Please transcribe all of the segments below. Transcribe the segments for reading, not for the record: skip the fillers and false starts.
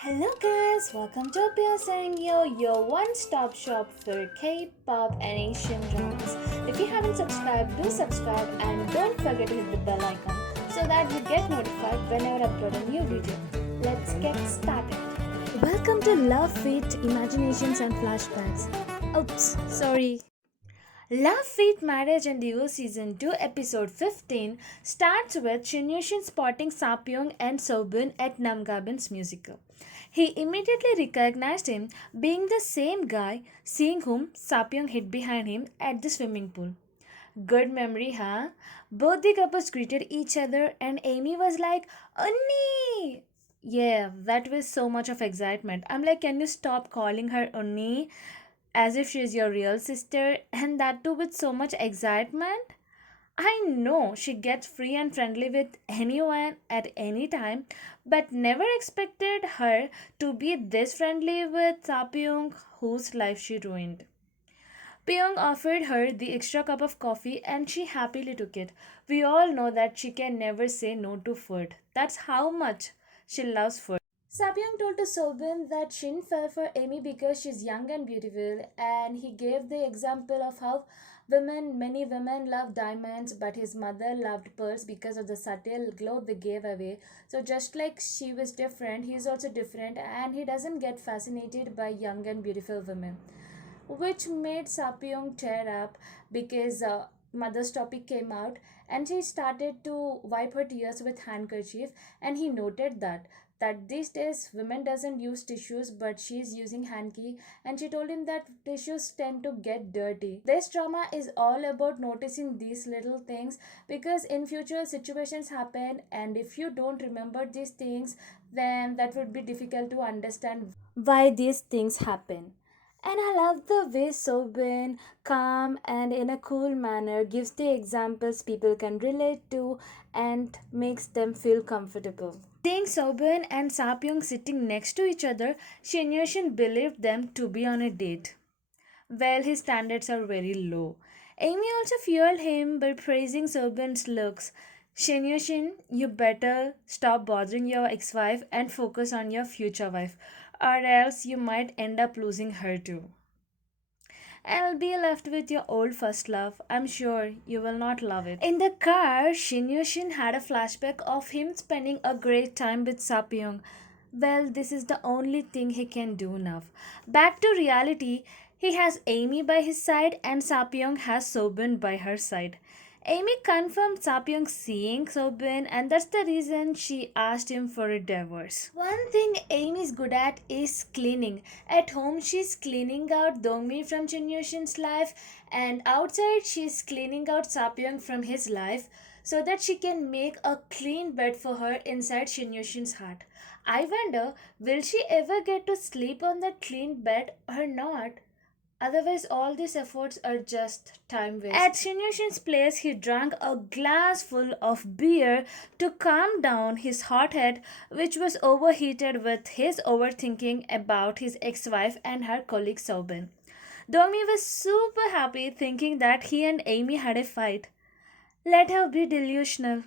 Hello guys, welcome to Sangyo, your one-stop shop for K-pop and Asian dramas. If you haven't subscribed, do subscribe and don't forget to hit the bell icon so that you get notified whenever I upload a new video. Let's get started. Welcome to Love, Fate, Imaginations and Flashbacks. Oops, sorry. Love, Fate, Marriage and Divorce Season 2 Episode 15 starts with Shinyushin spotting Sapyong and Sobun at Namgabin's musical. He immediately recognized him, being the same guy, seeing whom Sapyong hid behind him at the swimming pool. Good memory, huh? Both the couples greeted each other and Amy was like, Unni! Yeah, that was so much of excitement. I'm like, can you stop calling her Unni? As if she's your real sister, and that too with so much excitement. I know she gets free and friendly with anyone at any time, but never expected her to be this friendly with Sapyong, whose life she ruined. Pyong offered her the extra cup of coffee and she happily took it. We all know that she can never say no to food. That's how much she loves food. Sapyong told to Sobin that Shin fell for Amy because she's young and beautiful, and he gave the example of how many women love diamonds, but his mother loved pearls because of the subtle glow they gave away. So, just like she was different, he is also different, and he doesn't get fascinated by young and beautiful women, which made Sapyong tear up because mother's topic came out and she started to wipe her tears with handkerchief, and he noted that these days women doesn't use tissues but she's using hanky, and she told him that tissues tend to get dirty. This drama is all about noticing these little things because in future situations happen, and if you don't remember these things, then that would be difficult to understand why these things happen. And I love the way Sobin, calm and in a cool manner, gives the examples people can relate to and makes them feel comfortable. Seeing Sobin and Sapyong sitting next to each other, Shinyushin believed them to be on a date. Well, his standards are very low. Amy also fueled him by praising Sobin's looks. Shinyushin, you better stop bothering your ex-wife and focus on your future wife, or else you might end up losing her too. And be left with your old first love. I'm sure you will not love it. In the car, Shinyushin had a flashback of him spending a great time with Sapyong. Well, this is the only thing he can do now. Back to reality, he has Amy by his side and Sapyong has Sobin by her side. Amy confirmed Sapyong seeing Sobin, and that's the reason she asked him for a divorce. One thing Amy's good at is cleaning. At home, she's cleaning out Domi from Chinyushin's life, and outside, she's cleaning out Sapyong from his life so that she can make a clean bed for her inside Shinyushin's heart. I wonder, will she ever get to sleep on that clean bed or not? Otherwise, all these efforts are just time waste. At Shinyushin's place, he drank a glass full of beer to calm down his hot head, which was overheated with his overthinking about his ex wife and her colleague Sobin. Domi was super happy thinking that he and Amy had a fight. Let her be delusional.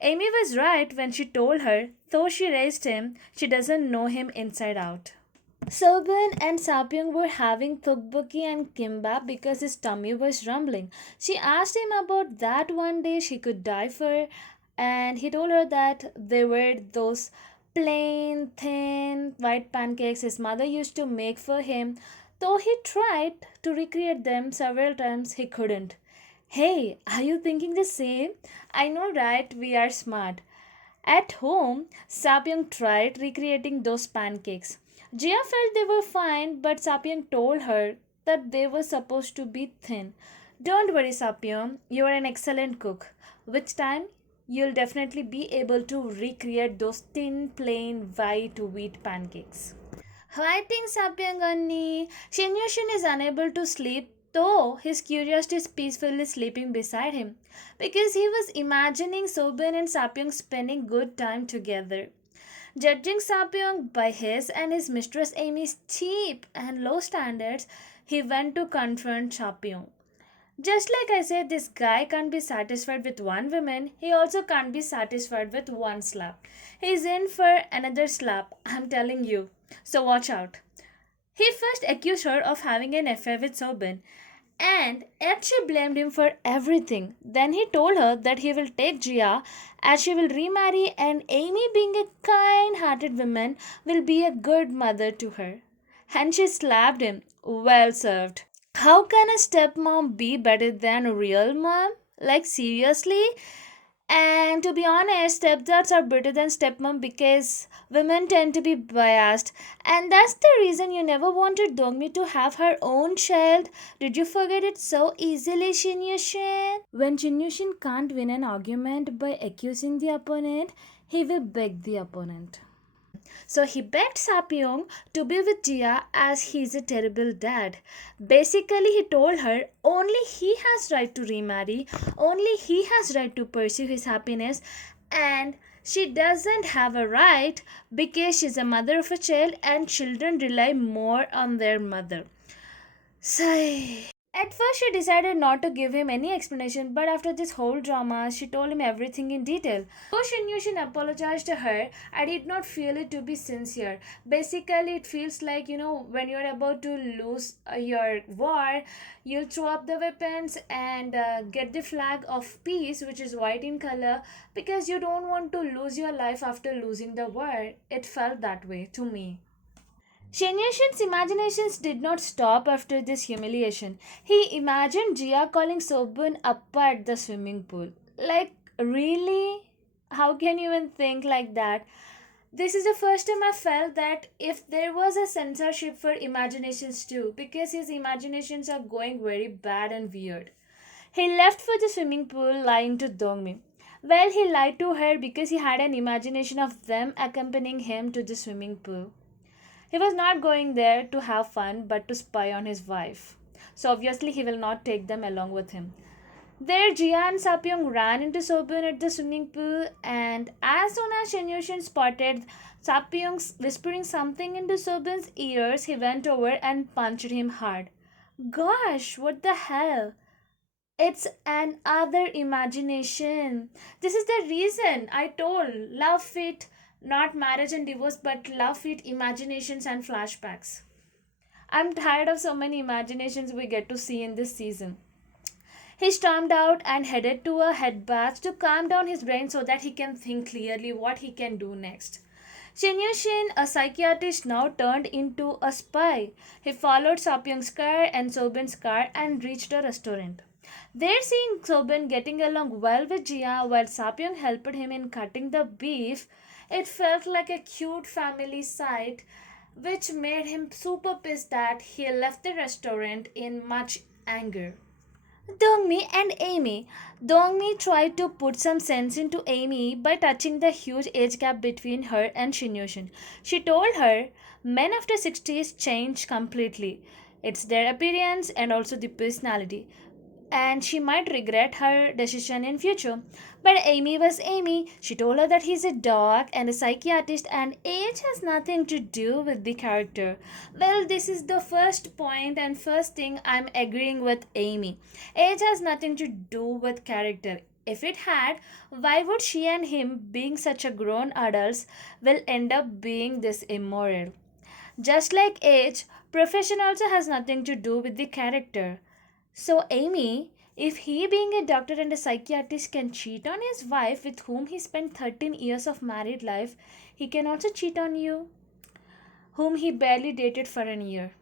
Amy was right when she told her, though she raised him, she doesn't know him inside out. Sobin and Sapyong were having tteokbokki and kimbap because his tummy was rumbling. She asked him about that one dish he could die for, and he told her that they were those plain, thin, white pancakes his mother used to make for him. Though he tried to recreate them several times, he couldn't. Hey, are you thinking the same? I know, right? We are smart. At home, Sapyong tried recreating those pancakes. Jia felt they were fine, but Sapyong told her that they were supposed to be thin. Don't worry, Sapyong, you are an excellent cook. With time, you'll definitely be able to recreate those thin, plain, white wheat pancakes. Fighting Sapyong Anni, Shinyushin is unable to sleep, though his curiosity is peacefully sleeping beside him because he was imagining Sobin and Sapyong spending good time together. Judging Sapyong by his and his mistress Amy's cheap and low standards, he went to confront Sapyong. Just like I said, this guy can't be satisfied with one woman, he also can't be satisfied with one slap. He's in for another slap, I'm telling you. So watch out. He first accused her of having an affair with Sobin, and yet she blamed him for everything. Then he told her that he will take Jia as she will remarry, and Amy, being a kind hearted woman, will be a good mother to her. And she slapped him. Well served. How can a stepmom be better than a real mom? Like, seriously? And to be honest, stepdads are better than stepmom because women tend to be biased. And that's the reason you never wanted Dongmi to have her own child. Did you forget it so easily, Shinyushin? When Shinyushin can't win an argument by accusing the opponent, he will beg the opponent. So he begged Sapyong to be with Jia as he's a terrible dad. Basically, he told her only he has right to remarry, only he has right to pursue his happiness, and she doesn't have a right because she's a mother of a child and children rely more on their mother. Sigh. At first, she decided not to give him any explanation, but after this whole drama, she told him everything in detail. Though Shinyushin apologized to her, I did not feel it to be sincere. Basically, it feels like, when you're about to lose your war, you'll throw up the weapons and get the flag of peace, which is white in color, because you don't want to lose your life after losing the war. It felt that way to me. Shenyashin's imaginations did not stop after this humiliation. He imagined Jia calling Sobun up at the swimming pool. Like, really? How can you even think like that? This is the first time I felt that if there was a censorship for imaginations too, because his imaginations are going very bad and weird. He left for the swimming pool lying to Dongmi. Well, he lied to her because he had an imagination of them accompanying him to the swimming pool. He was not going there to have fun but to spy on his wife. So obviously he will not take them along with him. There, Jia and Sapyong ran into Sobun at the swimming pool, and as soon as Shenyushin spotted Sapyong whispering something into Sobun's ears, he went over and punched him hard. Gosh, what the hell? It's an other imagination. This is the reason I told love fit not marriage and divorce but love fit imaginations and flashbacks. I'm tired of so many imaginations we get to see in this season. He stormed out and headed to a head bath to calm down his brain so that he can think clearly what he can do next. Shinyushin, a psychiatrist, now turned into a spy. He followed Sapyong's car and Sobin's car and reached a restaurant. There, seeing Sobin getting along well with Jia while Sapyong helped him in cutting the beef, it felt like a cute family sight, which made him super pissed that he left the restaurant in much anger. Dongmi and Amy. Dongmi tried to put some sense into Amy by touching the huge age gap between her and Shinyushin. She told her men after 60s change completely. It's their appearance and also the personality, and she might regret her decision in future. But Amy was Amy. She told her that he's a dog and a psychiatrist and age has nothing to do with the character. Well, this is the first point and first thing I'm agreeing with Amy. Age has nothing to do with character. If it had, why would she and him, being such a grown adults, will end up being this immoral? Just like age, profession also has nothing to do with the character. So, Amy, if he, being a doctor and a psychiatrist, can cheat on his wife with whom he spent 13 years of married life, he can also cheat on you, whom he barely dated for a year.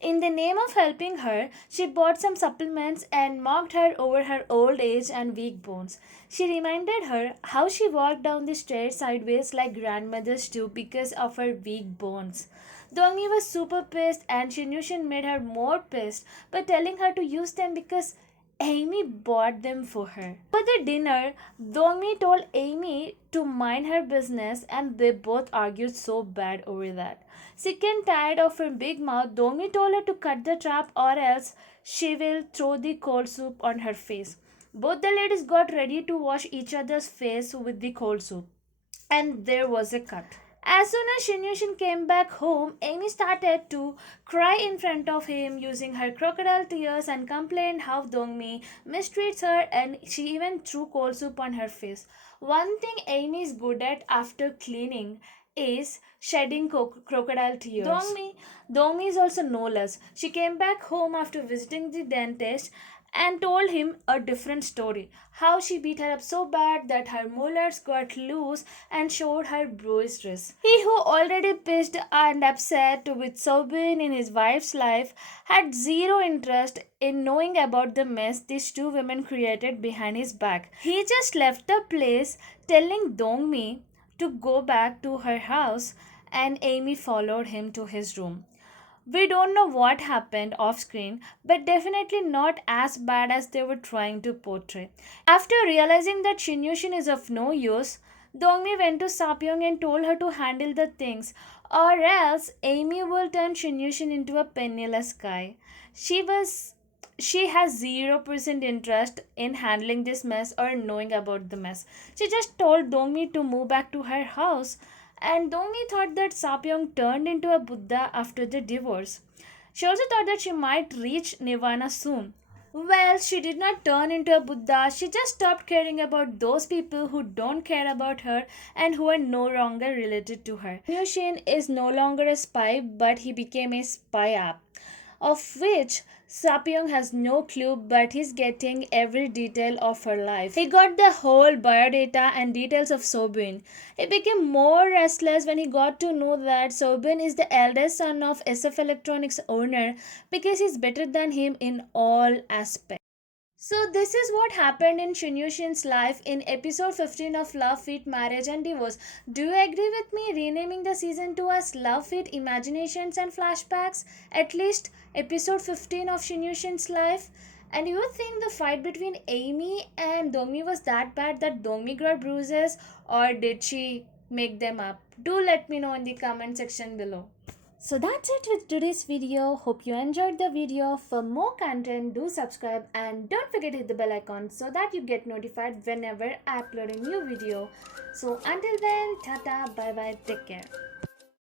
In the name of helping her, she bought some supplements and mocked her over her old age and weak bones. She reminded her how she walked down the stairs sideways like grandmothers do because of her weak bones. Dongi was super pissed and Shinyushin made her more pissed by telling her to use them because Amy bought them for her. For the dinner, Dongmi told Amy to mind her business and they both argued so bad over that. Sick and tired of her big mouth, Dongmi told her to cut the trap or else she will throw the cold soup on her face. Both the ladies got ready to wash each other's face with the cold soup. And there was a cut. As soon as Shinyushin came back home, Amy started to cry in front of him using her crocodile tears and complained how Dongmi mistreats her and she even threw cold soup on her face. One thing Amy is good at after cleaning is shedding crocodile tears. Dongmi is also no less. She came back home after visiting the dentist and told him a different story. How she beat her up so bad that her molars got loose and showed her bruised wrist. He, who already pissed and upset with Sobin in his wife's life, had zero interest in knowing about the mess these two women created behind his back. He just left the place telling Dongmi to go back to her house, and Amy followed him to his room. We don't know what happened off screen, but definitely not as bad as they were trying to portray. After realizing that Shinyushin is of no use, Dongmi went to Sapyong and told her to handle the things, or else Amy will turn Shinyushin into a penniless guy. She was she has 0% interest in handling this mess or knowing about the mess. She just told Dongmi to move back to her house, and Dongmi thought that Sapyong turned into a Buddha after the divorce. She also thought that she might reach Nirvana soon. Well, she did not turn into a Buddha. She just stopped caring about those people who don't care about her and who are no longer related to her. Yushin is no longer a spy, but he became a spy app, of which Sapyong has no clue, but he's getting every detail of her life. He got the whole biodata and details of Sobin. He became more restless when he got to know that Sobin is the eldest son of SF Electronics owner because he's better than him in all aspects. So this is what happened in Shinyushin's life in episode 15 of Love, Feet, Marriage and Divorce. Do you agree with me renaming the season 2 as Love, Feet, Imaginations and Flashbacks? At least episode 15 of Shinyushin's life? And you think the fight between Amy and Domi was that bad that Domi got bruises, or did she make them up? Do let me know in the comment section below. So that's it with today's video. Hope you enjoyed the video. For more content, do subscribe and don't forget to hit the bell icon so that you get notified whenever I upload a new video. So until then, tata, bye bye, take care.